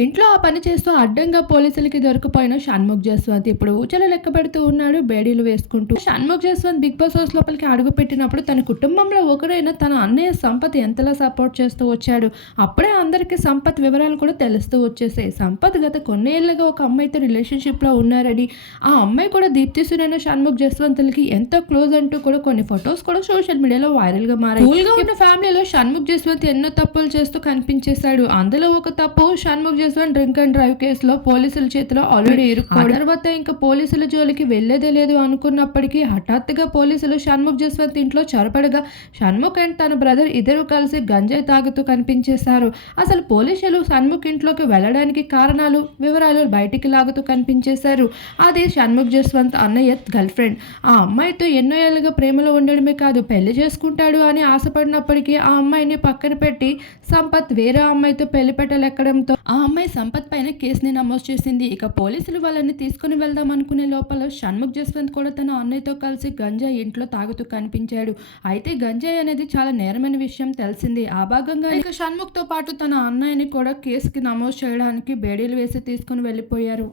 ఇంట్లో ఆ పని చేస్తూ అడ్డంగా పోలీసులకి దొరికిపోయిన షణ్ముఖ్ జస్వంత్ ఇప్పుడు ఊచలు లెక్క పెడుతూ ఉన్నాడు బేడీలు వేసుకుంటూ. Shanmukh Jaswanth Bigg Boss house లోపలికి అడుగు పెట్టినప్పుడు తన కుటుంబంలో ఒకరైన తన అన్నయ్య సంపత్ ఎంతలా సపోర్ట్ చేస్తూ వచ్చాడు? అప్పుడే అందరికీ సంపత్ వివరాలు కూడా తెలుస్తూ వచ్చేసాయి. సంపత్ గత కొన్నేళ్ళుగా ఒక అమ్మాయితో రిలేషన్షిప్లో ఉన్నారని. ఆ అమ్మాయి కూడా దీప్తి సునైన షణ్ముఖ్ జస్వంతులకి ఎంతో క్లోజ్ అంటూ కూడా కొన్ని ఫొటోస్ కూడా సోషల్ మీడియాలో వైరల్గా మారాయి ఉన్న ఫ్యామిలీలో షణ్ముఖ్ జస్వంత్ ఎన్నో తప్పులు చేస్తూ కనిపించేశాడు. అందులో ఒక తప్పు Shanmukh Jaswanth drink and drive కేసులో పోలీసుల చేతిలో ఆల్రెడీ ఇరుక్కోవడం. తర్వాత ఇంకా పోలీసుల జోలికి వెళ్ళేదే లేదు అనుకున్నప్పటికీ హఠాత్తుగా పోలీసులు షణ్ముఖ్ జస్వంత్ ఇంట్లో చొరపడగా షణ్ముఖ్ అండ్ తన బ్రదర్ ఇద్దరు కలిసి గంజాయి తాగుతూ కనిపించేశారు. అసలు పోలీసులు షణ్ముఖ్ ఇంట్లోకి వెళ్ళడానికి కారణాలు వివరాలు బయటికి లాగుతూ కనిపించేశారు. అది షణ్ముఖ్ జస్వంత్ అన్నయ్య గర్ల్ ఫ్రెండ్. ఆ అమ్మాయితో ఎన్నో ఏళ్ళుగా ప్రేమలో ఉండడమే కాదు పెళ్ళి చేసుకుంటాడు అని ఆశపడినప్పటికీ ఆ అమ్మాయిని పక్కన పెట్టి సంపత్ వేరే అమ్మాయితో పెళ్ళి పెట్టలెక్కడంతో ఆ అమ్మాయి సంపత్ పైన కేసుని నమోదు చేసింది. ఇక పోలీసులు వాళ్ళని తీసుకుని వెళ్దాం అనుకునే లోపల షణ్ముఖ్ జస్వంత్ కూడా తన అన్నయ్యతో కలిసి గంజాయి ఇంట్లో తాగుతూ కనిపించాడు. అయితే గంజాయి అనేది చాలా నేరమైన విషయం తెలిసింది. ఆ భాగంగా ఇక షణ్ముఖ్తో పాటు తన అన్నయ్యని కూడా కేసుకి నమోదు చేయడానికి బేడీలు వేసి తీసుకుని వెళ్ళిపోయారు.